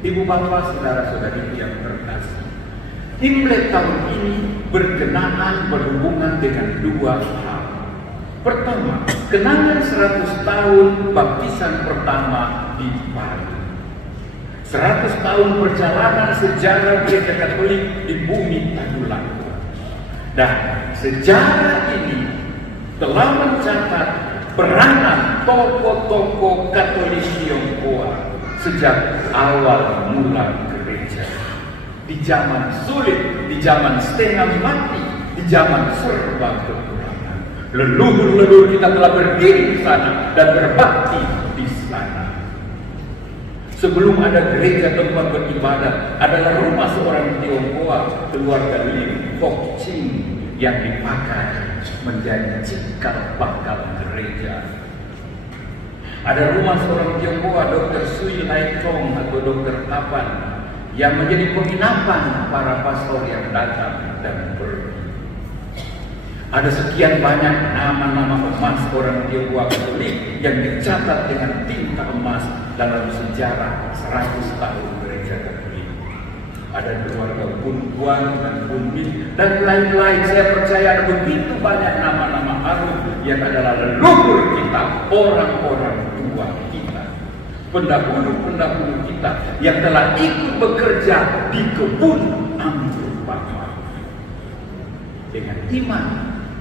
Ibu bapak, saudara-saudari yang terkasih, Imlek tahun ini berhubungan dengan dua hal. Pertama, kenangan 100 tahun baptisan pertama di Palu. 100 tahun perjalanan sejarah Gereja Katolik di bumi Tadulako. Dan sejarah ini telah mencatat peranan tokoh-tokoh Katolik Tionghoa sejak awal mula gereja. Di zaman sulit, di zaman setengah mati, di zaman serba kekurangan. Leluhur-leluhur kita telah berdiri di sana dan berbakti di sana. Sebelum ada gereja tempat beribadat, adalah rumah seorang Tionghoa, keluarga Lim Kok Ching, yang dipakai menjadi cikal bakal gereja. Ada rumah seorang Tionghoa, Dr. Sui Lai Tong atau Dr. Tapan, yang menjadi penginapan para pastor yang datang dan pergi. Ada sekian banyak nama-nama emas orang Tionghoa Katolik yang dicatat dengan tinta emas dalam sejarah 100 tahun gereja Katolik. Ada keluarga Bun Guan dan Bun Min dan lain-lain. Saya percaya ada begitu banyak nama-nama harum yang adalah leluhur kita, orang-orang tua kita, pendahulu-pendahulu kita yang telah ikut bekerja di kebun anggur Bapa. Dengan iman,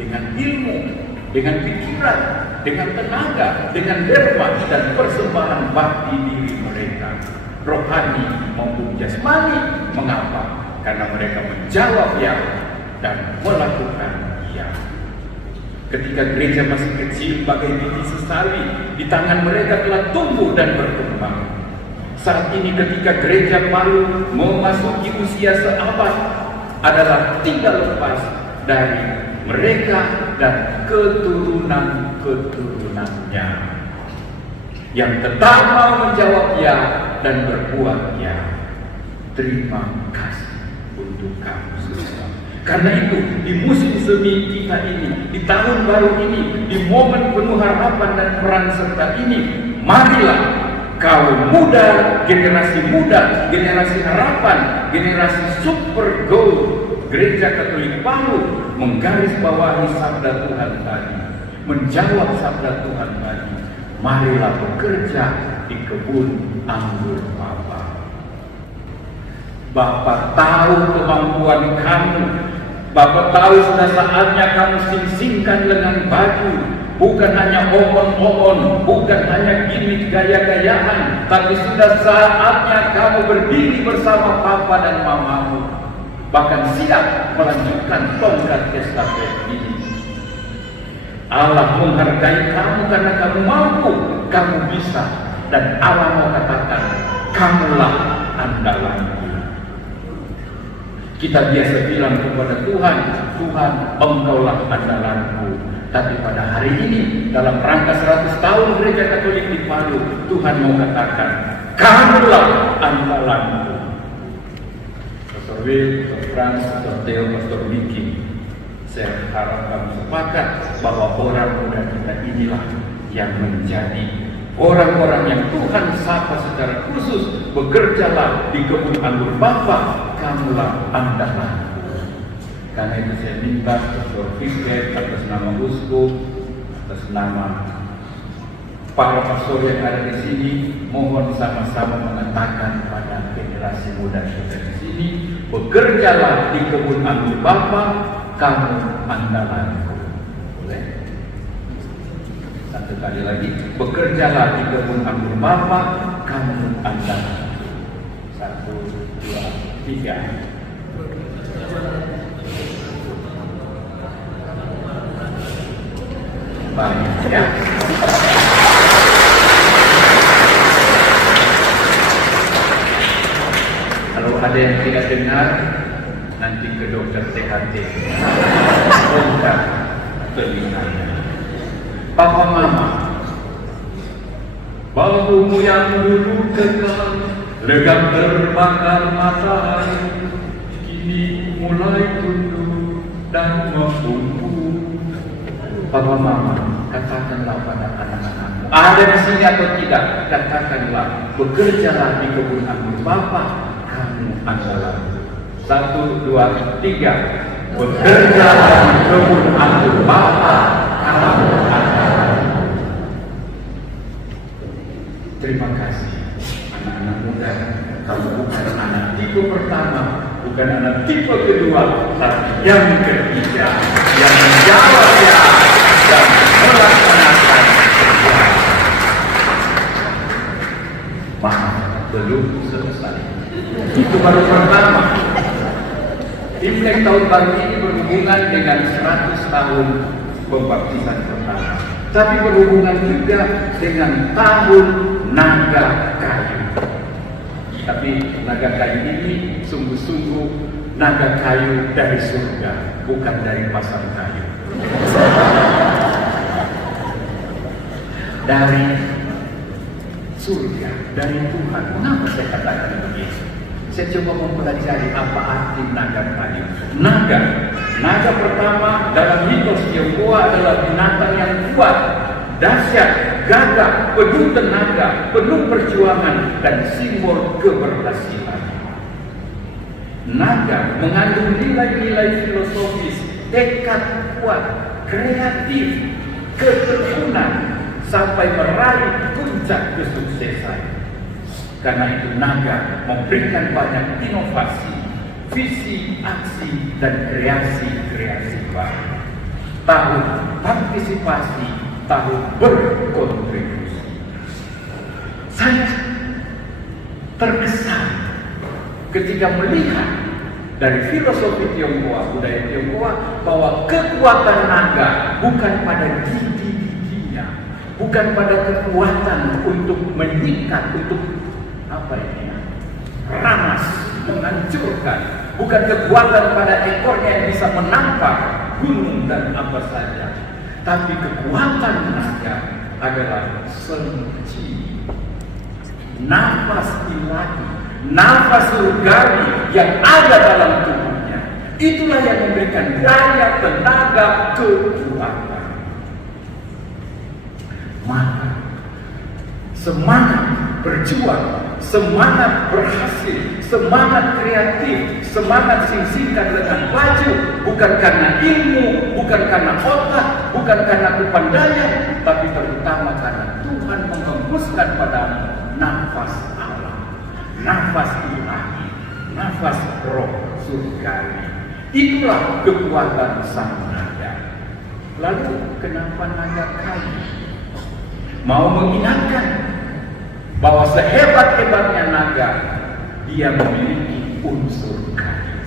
dengan ilmu, dengan pikiran, dengan tenaga, dengan derma dan persembahan bakti diri mereka. Rohani maupun jasmani. Mengapa? Karena mereka menjawab ya dan melakukan ya. Ketika gereja masih kecil bagai biji sesali, di tangan mereka telah tumbuh dan berkembang. Saat ini ketika gereja Palu memasuki usia seabad, adalah tidak lepas dari mereka dan keturunan-keturunannya yang tetap mau menjawab ya dan berbuat ya. Terima kasih untuk kamu semua. Karena itu di musim semi kita ini, di tahun baru ini, di momen penuh harapan dan peran serta ini, marilah kaum muda, generasi harapan, generasi super gold Gereja Katolik Palu menggarisbawahi sabda Tuhan tadi, menjawab sabda Tuhan tadi. Marilah bekerja di kebun anggur Bapa. Bapa tahu kemampuan kamu. Bapa tahu sudah saatnya kamu sing-singkan lengan baju. Bukan hanya omong-omong, bukan hanya gimmick gaya-gayaan, tapi sudah saatnya kamu berdiri bersama papa dan mamamu. Bahkan siap melanjutkan tongkat estafet ini. Allah menghargai kamu karena kamu mampu, kamu bisa, dan Allah mau katakan, kamulah andalanku. Kita biasa bilang kepada Tuhan, Tuhan, Engkaulah andalanku. Tapi pada hari ini, dalam rangka 100 tahun Gereja Katolik di Palu, Tuhan mau katakan, kamulah andalanku. Pastor Will, Pastor Frans, Pastor Theo, Pastor Miki, saya harap kamu sepakat bahwa orang muda kita inilah yang menjadi orang-orang yang Tuhan sapa secara khusus. Bekerjalah di kebun anggur Bapa, kamulah andalanku. Karena itu saya minta Pastor Fikret atas nama uskup, atas nama para pastor yang ada di sini, mohon sama-sama mengatakan pada generasi muda kita di sini, bekerjalah di kebun anggur Bapa, kamu andalanku. Boleh? Satu kali lagi, bekerjalah di kebun anggur Bapa, kamu andalanku. 1, 2, 3. Baik, ya. Kalau ada yang tidak dengar, nanti ke dokter THT. Bongkar telinganya. Papa Mama, bahumu yang dulu kekal, legam terbakar matahari, kini mulai tunduk dan membungkuk. Papa Mama, katakanlah pada anak-anakmu Ada di sini atau tidak? Katakanlah, bekerjalah di kebun anggur Bapa, kamu adalah. 1, 2, 3. Bekerjalah di kebun anggur Bapa, kamu adalah. Terima kasih, anak-anak muda. Kamu bukan anak tipe pertama, bukan anak tipe kedua, tapi yang ketiga, yang menjawab ya dan melaksanakan. Maaf, belum selesai. Itu baru pertama. Imlek tahun baru ini berhubungan dengan 100 tahun pembaptisan pertama, tapi berhubungan juga dengan tahun naga kayu. Tapi naga kayu ini sungguh-sungguh naga kayu dari surga, bukan dari pasar kayu. Dari surga, dari Tuhan. Mengapa saya katakan begitu? Saya coba mempelajari apa arti naga kayu. Naga pertama dalam mitos Tionghoa adalah binatang yang kuat, dahsyat, gagah, penuh tenaga, penuh perjuangan, dan simbol keberhasilan. Naga mengandung nilai-nilai filosofis, tekad kuat, kreatif, ketekunan, sampai meraih puncak kesuksesan. Karena itu naga memberikan banyak inovasi, visi, aksi, dan kreasi-kreasi baru. Tahun partisipasi, tahun berkontribusi. Saya terkesan ketika melihat dari filosofi Tionghoa, budaya Tionghoa, bahwa kekuatan naga bukan pada gigi-giginya, bukan pada kekuatan untuk menyikat, untuk ramas, menghancurkan, bukan kekuatan pada ekornya yang bisa menampak gunung dan apa saja, tapi kekuatan naga adalah senci, nafas ilahi, nafas surgawi yang ada dalam tubuhnya. Itulah yang memberikan daya, tenaga, kekuatan. Maka semangat berjuang, semangat berhasil, semangat kreatif, semangat singkat dengan baju, bukan karena ilmu, bukan karena otak, bukan karena kepandaian, tapi terutama karena Tuhan menghembuskan padamu nafas Allah, nafas ilahi, nafas roh surgawi. Itulah kekuatan sang naga. Lalu kenapa naga kayu? Mau mengingatkan bahwa sehebat-hebatnya naga, dia memiliki unsur kayu.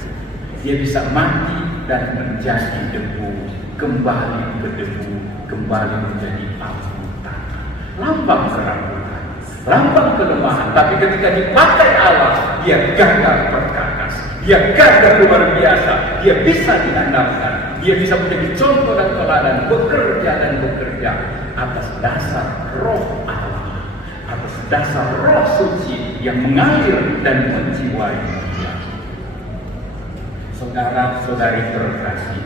Dia bisa mati dan menjadi debu, kembali ke debu, kembali menjadi abu tanah. Lambang keramputan, lambang kelemahan. Tapi ketika dipakai Allah, dia gagah perkakas, dia gagah luar biasa, dia bisa diandalkan, dia bisa menjadi contoh dan teladan, bekerja atas dasar roh Allah, atas dasar roh suci yang mengalir dan menjiwai dia. Saudara-saudari terkasih,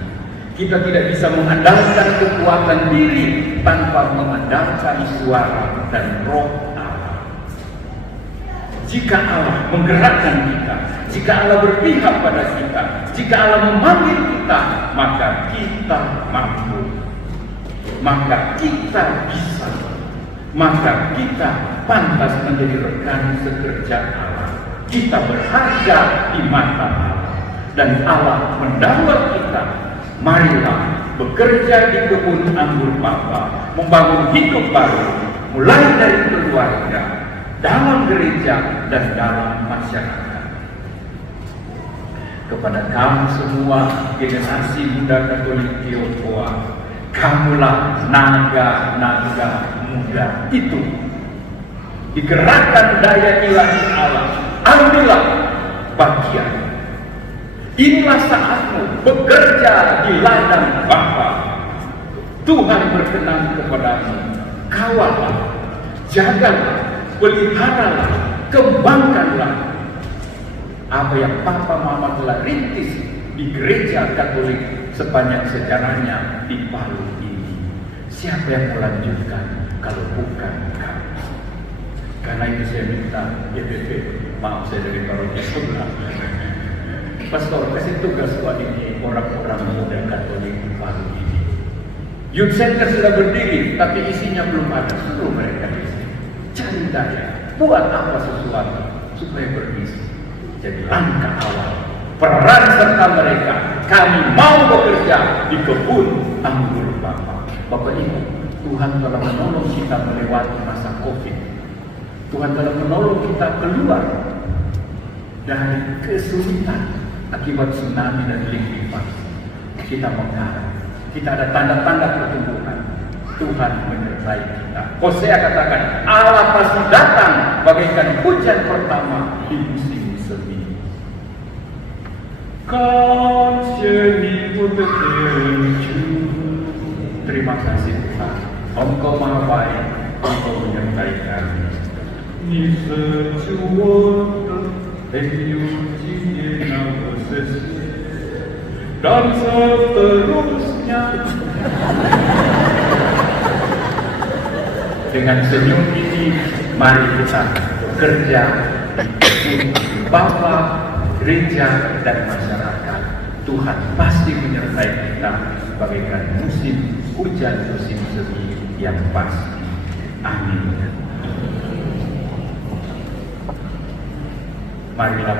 kita tidak bisa mengandalkan kekuatan diri tanpa mengandalkan suara dan roh Allah. Jika Allah menggerakkan kita, jika Allah berpihak pada kita, jika Allah memanggil kita, maka kita mampu, maka kita bisa, maka kita pantas menjadi rekan sekerja Allah. Kita berharga di mata Allah, dan Allah mendawat kita. Marilah bekerja di kebun anggur Bapa, membangun hidup baru, mulai dari keluarga, dalam gereja, dan dalam masyarakat. Kepada kamu semua generasi muda Katolik Tionghoa, kamulah naga-naga muda itu. Digerakkan daya ilahi Allah, ambillah bagian. Inilah saatmu bekerja di ladang Bapa. Tuhan berkenan kepadamu. Kawallah, jagalah, peliharalah, kembangkanlah apa yang Papa Mama telah rintis di gereja Katolik sepanjang sejarahnya di Palu ini. Siapa yang melanjutkan? kalau bukan kamu. Karena itu saya minta YPP, maaf saya dari paroki sebelah, Pastor kasih tugas buat ini orang-orang muda Katolik baru ini. Youth Center sudah berdiri, tapi isinya belum ada. Suruh mereka isi. Cari daya, buat apa sesuatu supaya berisi. Jadi langkah awal, peran serta mereka. Kami mau bekerja di kebun anggur Bapak. Bapak Ibu, Tuhan telah menolong kita melewati masa COVID. Tuhan telah menolong kita keluar dari kesulitan akibat tsunami dan likuifaksi. Kita mengharap, kita ada tanda-tanda pertumbuhan. Tuhan menyertai kita. Hosea katakan, Allah pasti datang bagaikan hujan pertama di musim semi. Terima kasih Tuhan. Engkau Maha Baik, Engkau menyertai kami. 你拯救我的，没有纪念那么深切，让这terusnya. Dengan senyum ini, mari kita bekerja di Bapa, gereja, dan masyarakat. Tuhan pasti menyertai kita bagaikan musim hujan, musim semi yang pasti. Amin. Marilah